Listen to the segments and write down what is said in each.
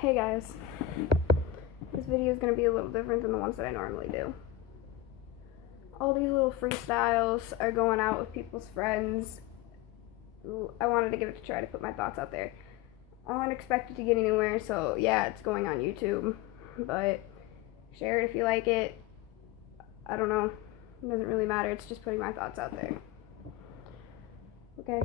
Hey guys, this video is going to be a little different than the ones that I normally do. All these little freestyles are going out with people's friends. I wanted to give it a try to put my thoughts out there. I don't expect it to get anywhere, so yeah, it's going on YouTube. But share it if you like it. I don't know. It doesn't really matter. It's just putting my thoughts out there. Okay.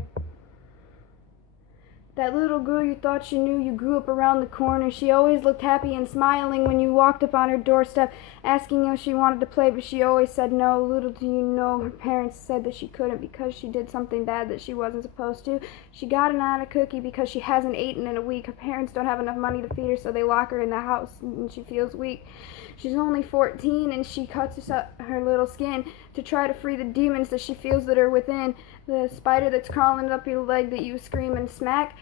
That little girl you thought you knew, you grew up around the corner. She always looked happy and smiling when you walked up on her doorstep, asking if she wanted to play, but she always said no. Little do you know, her parents said that she couldn't because she did something bad that she wasn't supposed to. She got an banana cookie because she hasn't eaten in a week. Her parents don't have enough money to feed her, so they lock her in the house, and she feels weak. She's only 14, and she cuts her little skin to try to free the demons that she feels that are within. The spider that's crawling up your leg that you scream and smack.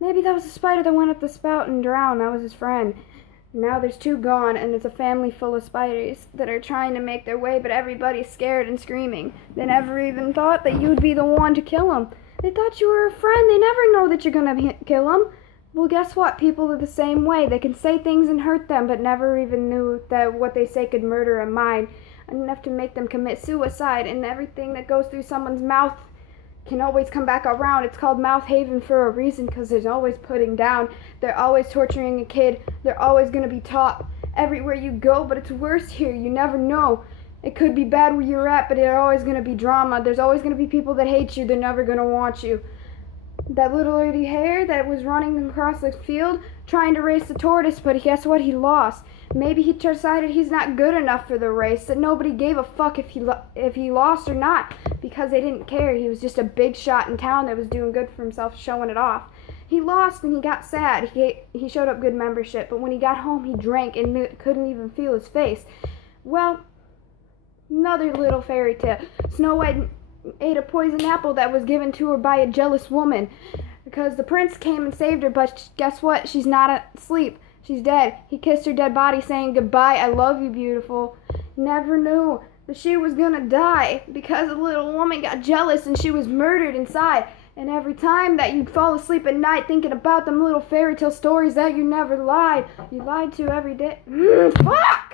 Maybe that was the spider that went up the spout and drowned. That was his friend. Now there's two gone, and it's a family full of spiders that are trying to make their way, but everybody's scared and screaming. They never even thought that you'd be the one to kill them. They thought you were a friend. They never know that you're gonna kill them. Well, guess what? People are the same way. They can say things and hurt them, but never even knew that what they say could murder a mind, enough to make them commit suicide, and everything that goes through someone's mouth can always come back around. It's called mouth haven for a reason, because there's always putting down. They're always torturing a kid. They're always going to be taught everywhere you go, but it's worse here. You never know. It could be bad where you're at, but there's always going to be drama. There's always going to be people that hate you. They're never going to want you. That little lady hare that was running across the field trying to race the tortoise, but guess what? He lost. Maybe he decided he's not good enough for the race, that nobody gave a fuck if he lost or not, because they didn't care. He was just a big shot in town that was doing good for himself, showing it off. He lost and he got sad. He showed up good membership, but when he got home he drank and couldn't even feel his face. Well, another little fairy tale. Snow White ate a poison apple that was given to her by a jealous woman, because the prince came and saved her, but guess what? She's not asleep. She's dead. He kissed her dead body saying goodbye. I love you, beautiful. Never knew that she was gonna die because the little woman got jealous and she was murdered inside. And every time that you'd fall asleep at night thinking about them little fairy tale stories that you never lied, you lied to every day. Fuck!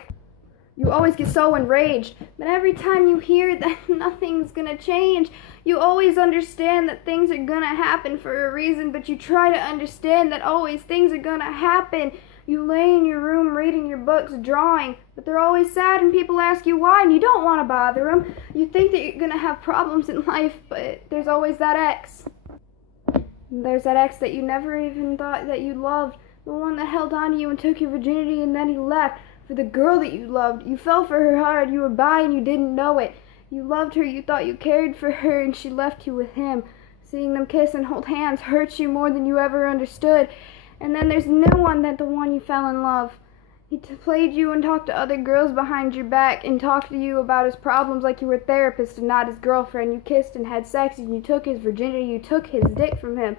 You always get so enraged, but every time you hear that nothing's gonna change, you always understand that things are gonna happen for a reason, but you try to understand that always things are gonna happen. You lay in your room reading your books, drawing, but they're always sad and people ask you why, and you don't want to bother them. You think that you're gonna have problems in life, but there's always that ex. There's that ex that you never even thought that you loved, the one that held on to you and took your virginity and then he left. For the girl that you loved, you fell for her hard, you were bi and you didn't know it. You loved her, you thought you cared for her, and she left you with him. Seeing them kiss and hold hands hurts you more than you ever understood. And then there's no one that the one you fell in love. He played you and talked to other girls behind your back and talked to you about his problems like you were a therapist and not his girlfriend. You kissed and had sex and you took his virginity, you took his dick from him.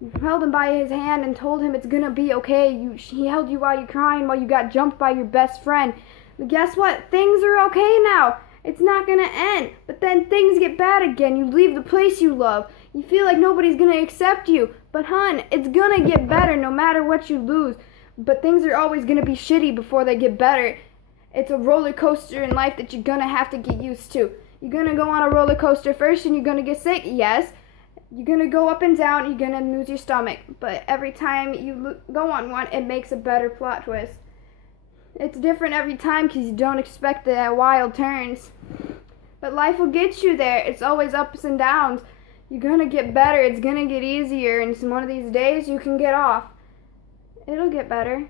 You held him by his hand and told him it's gonna be okay. He held you while you're crying while you got jumped by your best friend. But guess what? Things are okay now. It's not gonna end. But then things get bad again. You leave the place you love. You feel like nobody's gonna accept you. But hun, it's gonna get better no matter what you lose. But things are always gonna be shitty before they get better. It's a roller coaster in life that you're gonna have to get used to. You're gonna go on a roller coaster first and you're gonna get sick, yes. You're gonna go up and down, you're gonna lose your stomach. But every time you go on one, it makes a better plot twist. It's different every time because you don't expect the wild turns. But life will get you there. It's always ups and downs. You're gonna get better. It's gonna get easier. And one of these days you can get off. It'll get better.